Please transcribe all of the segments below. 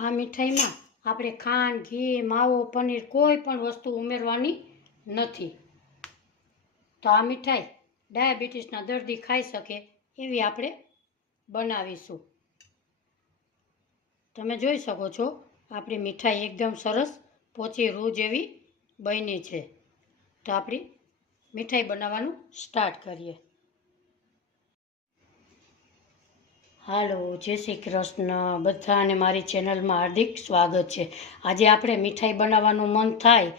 આ મીઠાઈમાં આપણે ખાંડ, ઘી, માવો, પનીર કોઈ પણ વસ્તુ ઉમેરવાની નથી. તો આ મીઠાઈ ડાયાબિટીસના દર્દી ખાઈ શકે એવી આપણે બનાવીશું. તમે જોઈ શકો છો આપણી મીઠાઈ એકદમ સરસ પોચી રૂ જેવી બની છે. તો આપણી મીઠાઈ બનાવવાનું સ્ટાર્ટ કરીએ. હાલો, જય શ્રી કૃષ્ણ. બધાને મારી ચેનલમાં હાર્દિક સ્વાગત છે. આજે આપણે મીઠાઈ બનાવવાનું મન થાય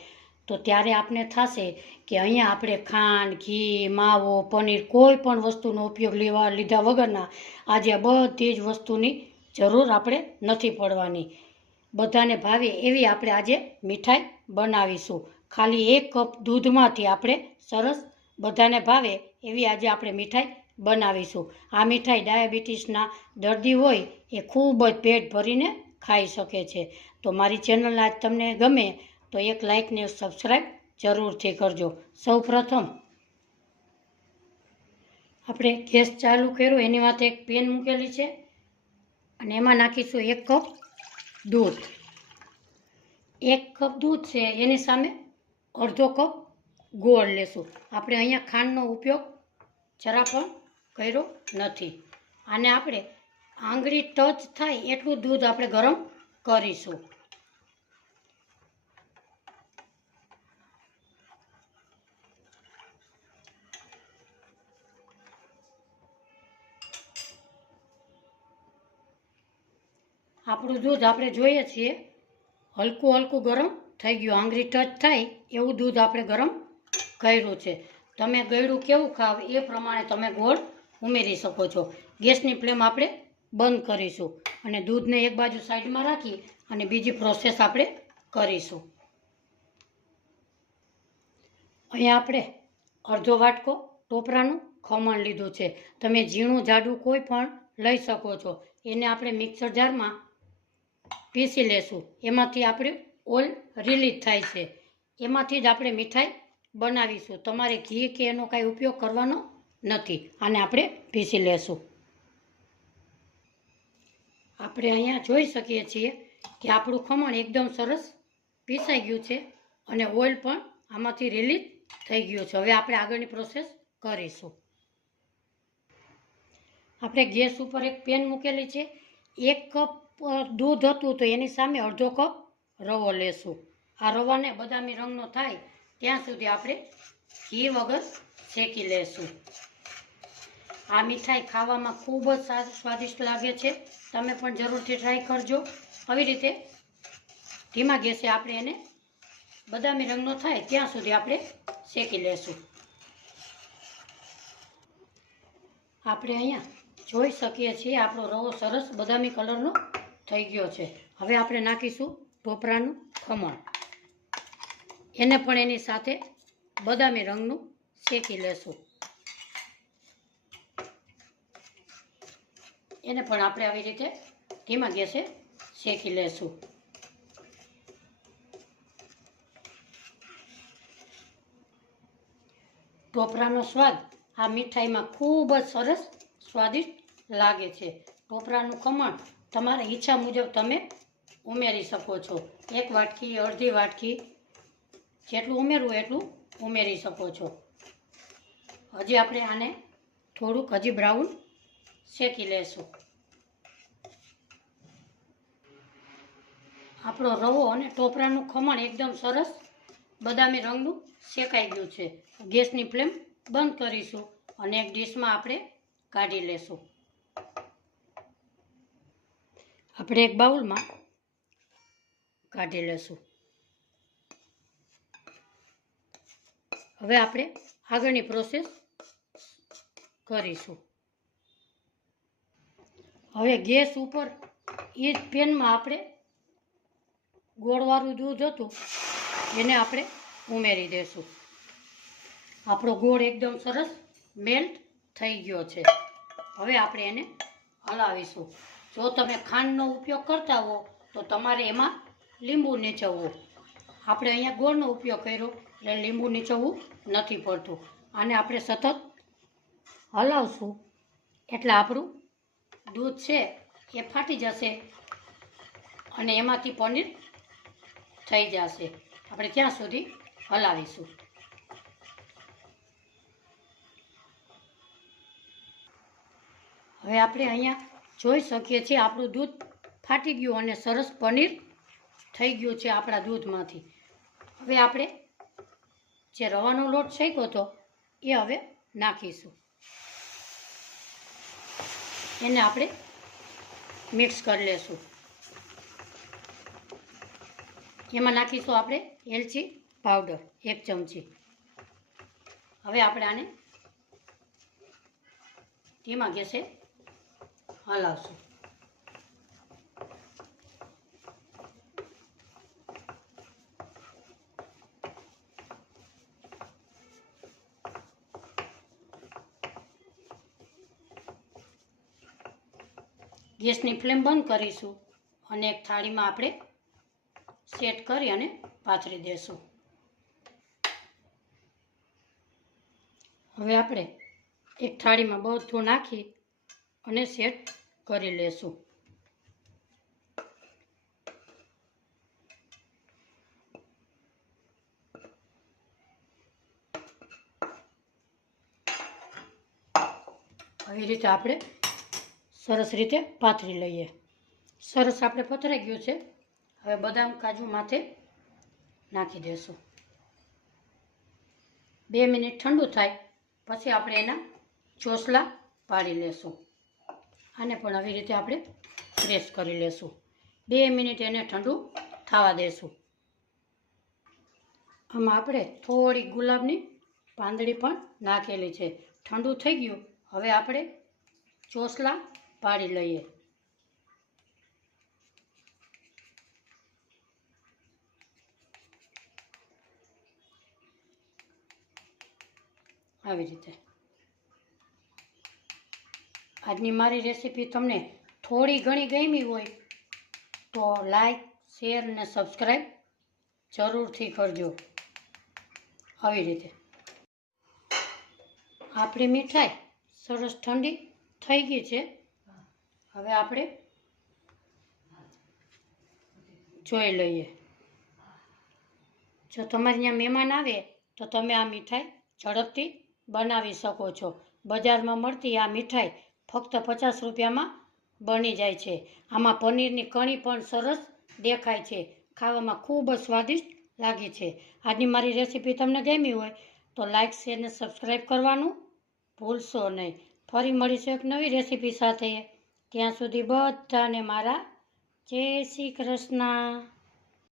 તો ત્યારે આપણે થશે કે અહીંયા આપણે ખાંડ, ઘી, માવો, પનીર કોઈ પણ વસ્તુનો ઉપયોગ લીધા વગરના આજે બધી જ વસ્તુની જરૂર આપણે નથી પડવાની. બધાને ભાવે એવી આપણે આજે મીઠાઈ બનાવીશું. ખાલી 1 કપ દૂધમાંથી આપણે સરસ બધાને ભાવે એવી આજે આપણે મીઠાઈ બનાવીશું. આ મીઠાઈ ડાયાબિટીસના દર્દી હોય એ ખૂબ જ પેટ ભરીને ખાઈ શકે છે. તો મારી ચેનલ આજ તમને ગમે તો એક લાઇક ને સબસ્ક્રાઈબ જરૂરથી કરજો. સૌ પ્રથમ આપણે ગેસ ચાલુ કર્યો, એની માથે એક પેન મૂકેલી છે અને એમાં નાખીશું 1 કપ દૂધ. 1 કપ દૂધ છે એની સામે અડધો કપ ગોળ લેશું. આપણે અહીંયા ખાંડનો ઉપયોગ જરા પણ કર્યો નથી. આને આપણે આંગળી ટચ થાય એટલું દૂધ આપણે ગરમ કરીશું. આપણું દૂધ આપણે જોઈએ છીએ હલકું હલકું ગરમ થઈ ગયું. આંગળી ટચ થાય એવું દૂધ આપણે ગરમ કર્યું છે. તમે ગળ્યું કેવું ખાવ એ પ્રમાણે તમે ગોળ ઉમેરી શકો છો. ગેસની ફ્લેમ આપણે બંધ કરીશું અને દૂધને એક બાજુ સાઈડમાં રાખી અને બીજી પ્રોસેસ આપણે કરીશું. અહીંયા આપણે અડધો વાટકો ટોપરાનું ખમણ લીધું છે. તમે ઝીણું જાડું કોઈ પણ લઈ શકો છો. એને આપણે મિક્સર જારમાં પીસી લેશું. એમાંથી આપણે ઓઇલ રિલીઝ થાય છે. એમાંથી જ આપણે મીઠાઈ બનાવીશું. તમારે ઘી કે એનો કાંઈ ઉપયોગ કરવાનો નથી. આને આપણે પીસી લેશું. આપણે અહીંયા જોઈ શકીએ છીએ કે આપણું ખમણ એકદમ સરસ પીસાઈ ગયું છે અને ઓઇલ પણ આમાંથી રિલીઝ થઈ ગયું છે. હવે આપણે આગળની પ્રોસેસ કરીશું. આપણે ગેસ ઉપર એક પેન મૂકેલી છે. 1 કપ દૂધ હતું તો એની સામે અડધો કપ રવો લેશું. આ રવાને બદામી રંગનો થાય ત્યાં સુધી આપણે ઘી વગર શેકી લેશું. આ મીઠાઈ ખાવામાં ખૂબ જ સ્વાદિષ્ટ લાગે છે. તમે પણ જરૂરથી ટ્રાય કરજો. આવી રીતે ધીમા ગેસે આપણે એને બદામી રંગનો થાય ત્યાં સુધી આપણે શેકી લેશું. આપણે અહીંયા જોઈ શકીએ છીએ આપણો રવો સરસ બદામી કલરનો થઈ ગયો છે. હવે આપણે નાખીશું ટોપરાનું ખમણ. એને પણ એની સાથે બદામી રંગનું શેકી લેશું. એને પણ આપણે આવી રીતે ધીમા ગેસે શેકી લેશું. ટોપરાનો સ્વાદ આ મીઠાઈમાં ખૂબ જ સરસ સ્વાદિષ્ટ લાગે છે. ટોપરાનું ખમણ તમારી ઈચ્છા મુજબ તમે ઉમેરી શકો છો. 1 વાટકી, અડધી વાટકી જેટલું ઉમેરવું એટલું ઉમેરી શકો છો. હજી આપણે આને થોડુંક હજી બ્રાઉન શેકી લેશું. આપણો રવો અને ટોપરાનું ખમણ એકદમ સરસ બદામી રંગનું શેકાઈ ગયું છે. ગેસની ફ્લેમ બંધ કરીશું અને એક ડીશમાં આપણે કાઢી લેશું. આપણે એક બાઉલમાં કાઢી લેશું. હવે આપણે આગળની પ્રોસેસ કરીશું. હવે ગેસ ઉપર એ જ પેનમાં આપણે ગોળવાળું દૂધ હતું એને આપણે ઉમેરી દઈશું. આપણો ગોળ એકદમ સરસ મેલ્ટ થઈ ગયો છે. હવે આપણે એને હલાવીશું. જો તમે ખાંડનો ઉપયોગ કરતા હો તો તમારે એમાં લીંબુ નીચવવું. આપણે અહીંયા ગોળનો ઉપયોગ કર્યો એટલે લીંબુ નીચવવું નથી પડતું. આને આપણે સતત હલાવશું એટલે આપણું દૂધ છે એ ફાટી જશે અને એમાંથી પનીર થઈ જશે. આપણે ત્યાં સુધી હલાવીશું. હવે આપણે અહીંયા જોઈ શકીએ છીએ આપણું દૂધ ફાટી ગયું અને સરસ પનીર થઈ ગયું છે આપણા દૂધમાંથી. હવે આપણે જે રવાનો લોટ શેક્યો હતો એ હવે નાખીશું. એને આપણે મિક્સ કરી લેશું. એમાં નાખીશું આપણે એલચી પાવડર 1 ચમચી. હવે આપણે આને ધીમા ગેસે હલાવશું. ગેસની ફ્લેમ બંધ કરીશું અને એક થાળીમાં આપણે સેટ કરી અને પાથરી દેશું. હવે આપણે એક થાળીમાં બધું નાખી અને સેટ કરી લેશું. આવી રીતે આપણે સરસ રીતે પાથરી લઈએ. સરસ આપણે પથરાઈ ગયું છે. હવે બદામ કાજુ માથે નાખી દેશું. 2 મિનિટ ઠંડુ થાય પછી આપણે એના ચોસલા પાડી લેશું. આને પણ આવી રીતે આપણે પ્રેસ કરી લેશું. 2 મિનિટ એને ઠંડુ થવા દેશું. આમાં આપણે થોડી ગુલાબની પાંદડી પણ નાખેલી છે. ઠંડુ થઈ ગયું. હવે આપણે ચોસલા પાડી લઈએ. આવી રીતે. આજની મારી રેસીપી તમને થોડી ઘણી ગમી હોય તો લાઈક, શેર અને સબસ્ક્રાઈબ જરૂરથી કરજો. આવી રીતે આપણી મીઠાઈ સરસ ઠંડી થઈ ગઈ છે. હવે આપણે જોઈ લઈએ. જો તમારે ત્યાં મહેમાન આવે તો તમે આ મીઠાઈ ઝડપથી બનાવી શકો છો. બજારમાં મળતી આ મીઠાઈ ફક્ત 50 રૂપિયામાં બની જાય છે. આમાં પનીરની કણી પણ સરસ દેખાય છે. ખાવામાં ખૂબ જ સ્વાદિષ્ટ લાગે છે. આજની મારી રેસીપી તમને ગમી હોય તો લાઈક, શેર અને સબસ્ક્રાઈબ કરવાનું ભૂલશો નહીં. ફરી મળીશું એક નવી રેસીપી સાથે. ત્યાં સુધી બધાને મારા જય શ્રી કૃષ્ણ.